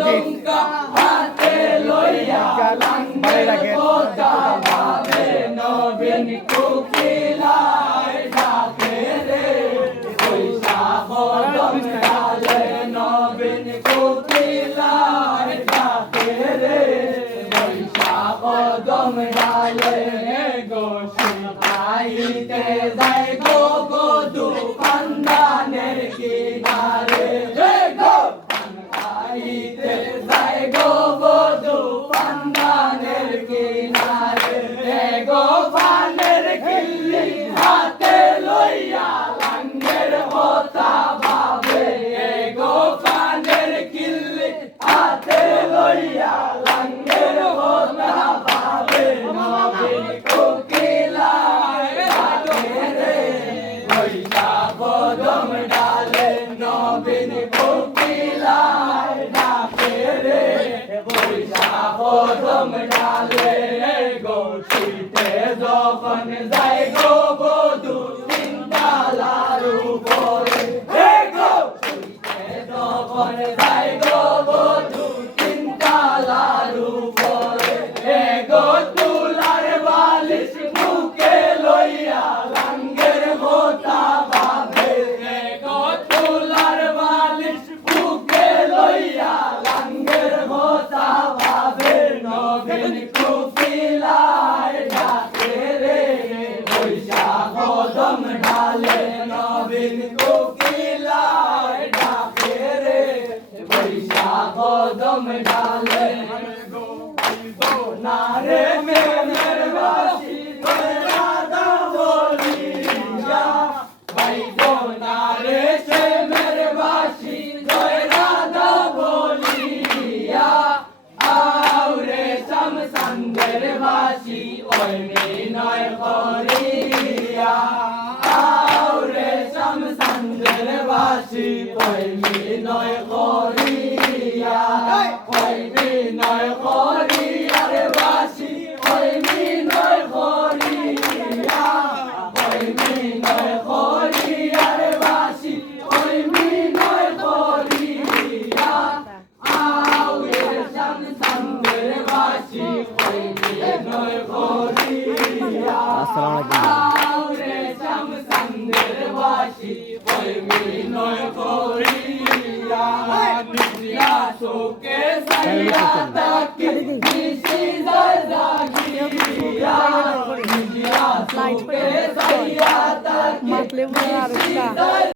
লঙ্কা হাতে লইয়া লাঙ্গের কথা ভাবে নবীন কোকিলায় ডাকে রে বৈশাখ দম ডালে নবীন কোকিলায় ডাকে রে বৈশাখ দম ডালে গোসি খাইতে যাই গো গো দোকানদানের কিনারে গো খাইতে যাই গো গো দোকানদানের কিনারে গো পানের কিল্লি হাতে লইয়া লাঙ্গের কথা ভাবে গো পানের কিল্লি হাতে লইয়া লাঙ্গের কথা ভাবে নবীন কোকিলায় ডাকে রে বৈশাখ দম ডালে নবীন কোকিলায় ডাকে রে বৈশাখ দম ডালে গোষ্ঠীতে যখন যাই গো বধূ তিনটালার উপরে গোষ্ঠীতে যখন যাই গো বধূ তিনটালার উপরে গো তুলার বালিশ মুখে লইয়া লাঙ্গের কথা ভাবে গো তুলার বালিশ মুখে লইয়া লাঙ্গের কথা ভাবে নবীন কোকিলায় ডাকে রে বৈশাখ দম ঢালে নবীন কোকিলায় ডাকে রে বৈশাখ দম ঢালে নারে মেমের বাসি রাধা বলিয়া বাইগো নারে শ্যামের বাসি জয় রাধা বলিয়া আউরে সমসন্দের বাসি ওই নয় করিয়া আউরে সমসন্দের বাসি ওই নয় করিয়া ওই নয় করিয়া রে বাসি ওই নয় করিয়া ওই নয় করিয়া রে বাসি ওই নয় করিয়া আউরে সমসন্দের বাসি ওই নয় করিয়া আউরে সমসন্দের বাসি ওই নয় করিয়া নিজিয়া শোকে সাইয়া তাকি নিশি জাগিয়া নিজিয়া শোকে সাইয়া তাকি